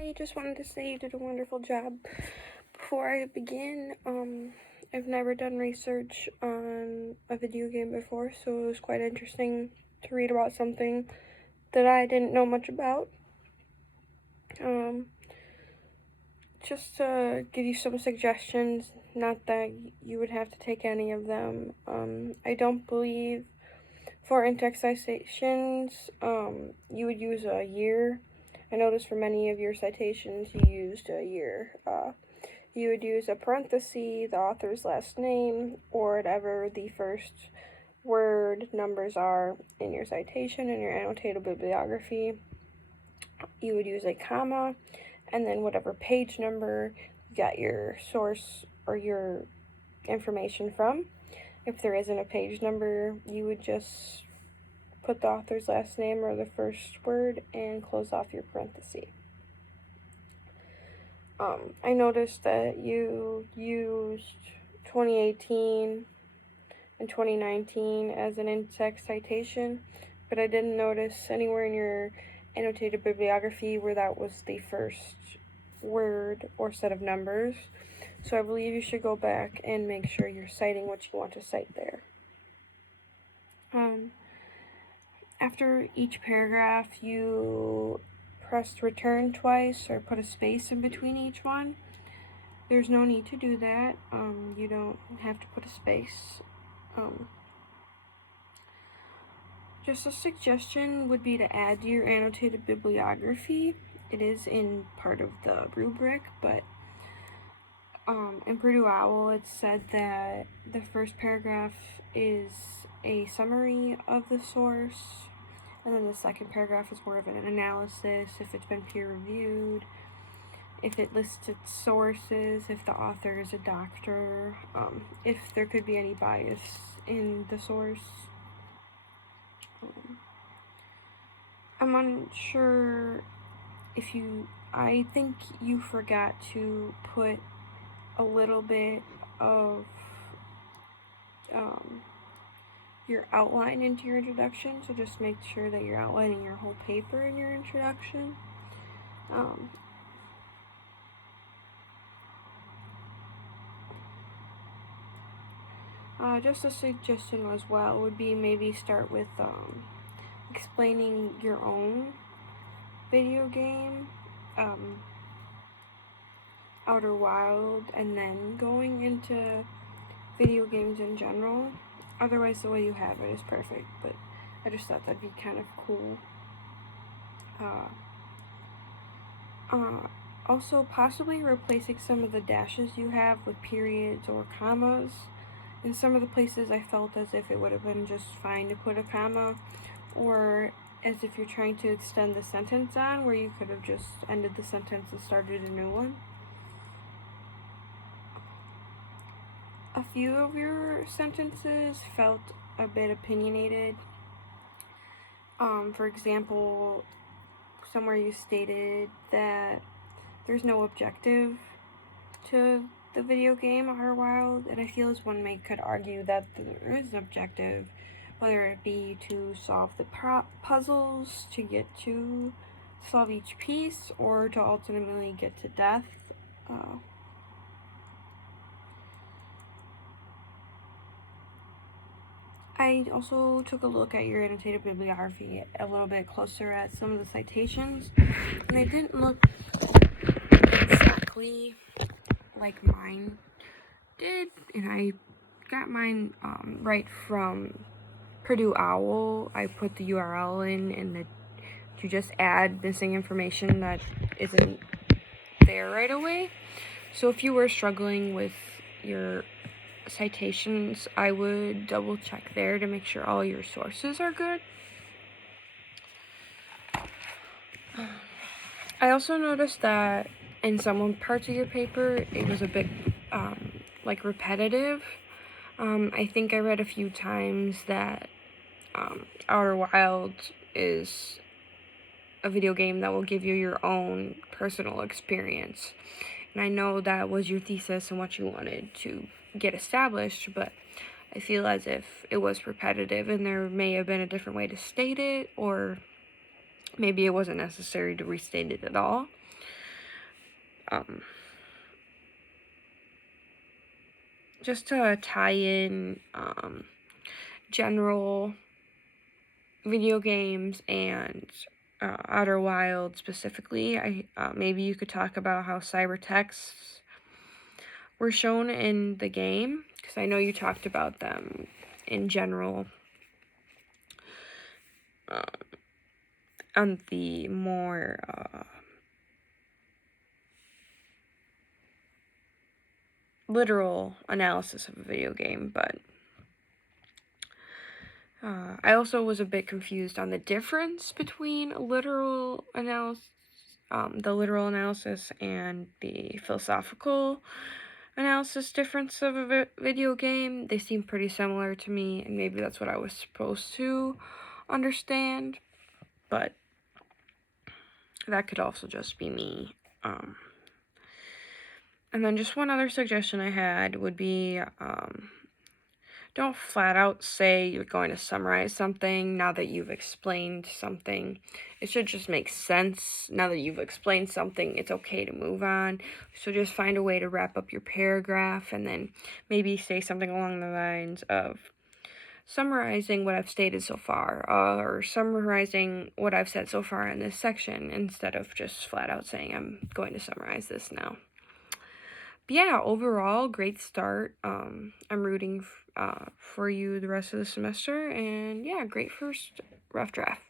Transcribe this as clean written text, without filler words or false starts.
I just wanted to say you did a wonderful job. Before I begin, I've never done research on a video game before, so it was quite interesting to read about something that I didn't know much about. Just to give you some suggestions, not that you would have to take any of them. I don't believe for in-text citations, you would use a year. I noticed for many of your citations, you used a year. You would use a parenthesis, the author's last name, or whatever the first word numbers are in your citation and your annotated bibliography. You would use a comma, and then whatever page number you got your source or your information from. If there isn't a page number, you would just put the author's last name or the first word and close off your parenthesis. I noticed that you used 2018 and 2019 as an in-text citation, but I didn't notice anywhere in your annotated bibliography where that was the first word or set of numbers. So I believe you should go back and make sure you're citing what you want to cite there. After each paragraph, you press return twice or put a space in between each one. There's no need to do that. You don't have to put a space. Just a suggestion would be to add to your annotated bibliography. It is in part of the rubric, but in Purdue OWL, it said that the first paragraph is a summary of the source, and then the second paragraph is more of an analysis, if it's been peer-reviewed, if it lists its sources, if the author is a doctor, if there could be any bias in the source. I'm unsure if I think you forgot to put a little bit of your outline into your introduction, so just make sure that you're outlining your whole paper in your introduction. Just a suggestion as well would be maybe start with explaining your own video game, Outer Wild, and then going into video games in general. Otherwise, the way you have it is perfect, but I just thought that'd be kind of cool. Also, possibly replacing some of the dashes you have with periods or commas. In some of the places, I felt as if it would have been just fine to put a comma, or as if you're trying to extend the sentence on, where you could have just ended the sentence and started a new one. A few of your sentences felt a bit opinionated. For example, somewhere you stated that there's no objective to the video game Outer Wild, and I feel as one could argue that there is an objective, whether it be to solve the puzzles, to get to solve each piece, or to ultimately get to death. I also took a look at your annotated bibliography a little bit closer at some of the citations, and they didn't look exactly like mine did, and I got mine right from Purdue OWL. I put the URL in, and you just add missing information that isn't there right away. So if you were struggling with your citations, I would double check there to make sure all your sources are good. I also noticed that in some parts of your paper, it was a bit like repetitive. I think I read a few times that Outer Wild is a video game that will give you your own personal experience. And I know that was your thesis and what you wanted to get established, but I feel as if it was repetitive and there may have been a different way to state it, or maybe it wasn't necessary to restate it at all. just to tie in general video games and Outer Wilds specifically, maybe you could talk about how cybertexts were shown in the game, because I know you talked about them in general on the more literal analysis of a video game, but I also was a bit confused on the difference between literal analysis, the literal analysis and the philosophical analysis difference of a video game. They seem pretty similar to me, and maybe that's what I was supposed to understand, but that could also just be me. And then just one other suggestion I had would be, don't flat out say you're going to summarize something now that you've explained something. It should just make sense. Now that you've explained something, it's okay to move on. So just find a way to wrap up your paragraph and then maybe say something along the lines of summarizing what I've stated so far, or summarizing what I've said so far in this section, instead of just flat out saying I'm going to summarize this now. But yeah, overall, great start. I'm rooting for you the rest of the semester, and yeah, great first rough draft.